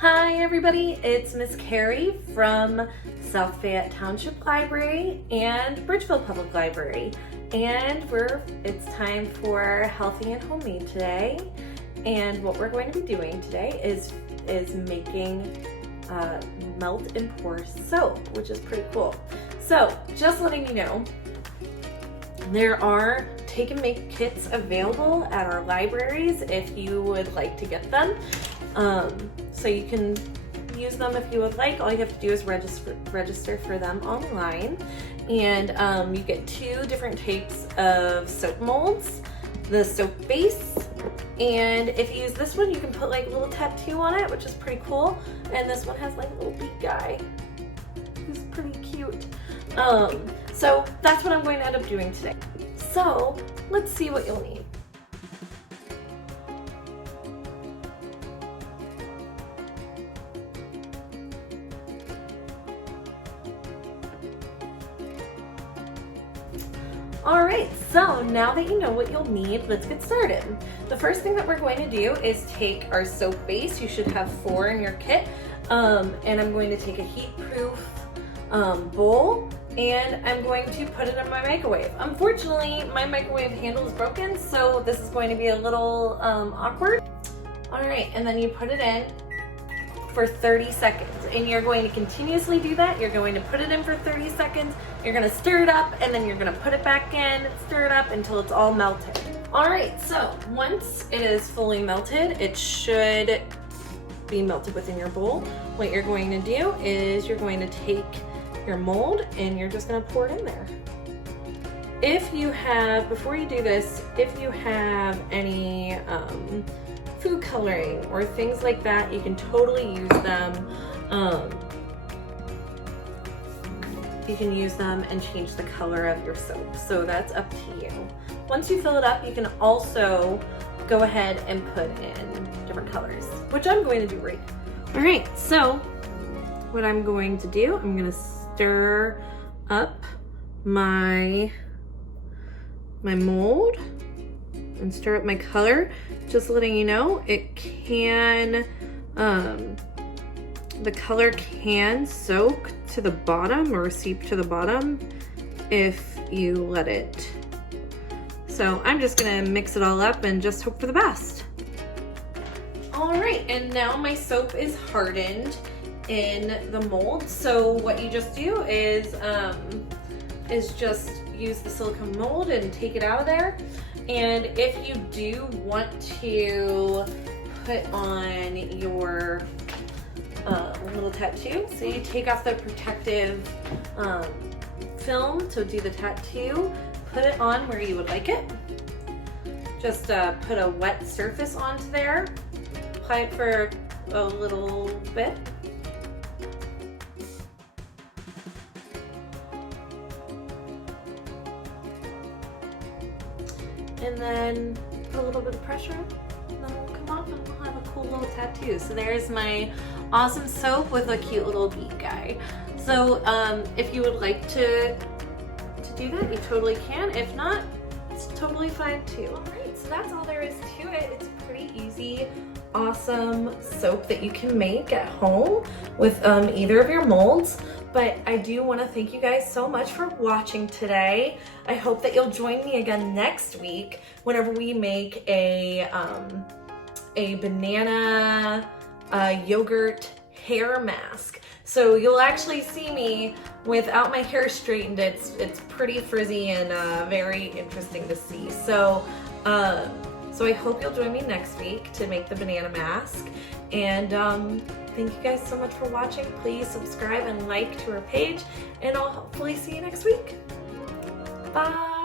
Hi everybody, it's Miss Carrie from South Fayette Township Library and Bridgeville Public Library. And it's time for Healthy and Homemade today. And what we're going to be doing today is making melt and pour soap, which is pretty cool. So just letting you know, there are take and make kits available at our libraries if you would like to get them. So you can use them if you would like. All you have to do is register for them online. And you get 2 different types of soap molds, the soap base. And if you use this one, you can put like a little tattoo on it, which is pretty cool. And this one has like a little beak guy. He's pretty cute. So that's what I'm going to end up doing today. So let's see what you'll need. Alright, so now that you know what you'll need, let's get started. The first thing that we're going to do is take our soap base. You should have 4 in your kit. And I'm going to take a heat-proof bowl and I'm going to put it in my microwave. Unfortunately, my microwave handle is broken, so this is going to be a little awkward. Alright, and then you put it in for 30 seconds, and you're going to continuously do that. You're going to put it in for 30 seconds, you're going to stir it up, and then you're going to put it back in, stir it up until it's all melted. Alright, so once it is fully melted, it should be melted within your bowl. What you're going to do is you're going to take your mold and you're just going to pour it in there. If you have, before you do this, if you have any food coloring or things like that, you can totally use them. You can use them and change the color of your soap, so that's up to you. Once you fill it up, you can also go ahead and put in different colors, which I'm going to do right now. Alright, so what I'm going to do, I'm going to stir up my mold and stir up my color. Just letting you know, it can, the color can soak to the bottom or seep to the bottom if you let it. So I'm just gonna mix it all up and just hope for the best. All right, and now my soap is hardened in the mold. So what you just do is just use the silicone mold and take it out of there. And if you do want to put on your little tattoo, so you take off the protective film to do the tattoo, put it on where you would like it. Just put a wet surface onto there, apply it for a little bit. And then put a little bit of pressure, and then it'll come off and we'll have a cool little tattoo. So there's my awesome soap with a cute little beak guy. So if you would like to do that, you totally can. If not, it's totally fine too. Alright, so that's all there is to it. It's pretty easy, awesome soap that you can make at home with either of your molds. But I do want to thank you guys so much for watching today. I hope that you'll join me again next week whenever we make a banana yogurt hair mask. So you'll actually see me without my hair straightened. It's pretty frizzy and very interesting to see. So I hope you'll join me next week to make the banana mask. And thank you guys so much for watching. Please subscribe and like to our page, and I'll hopefully see you next week. Bye.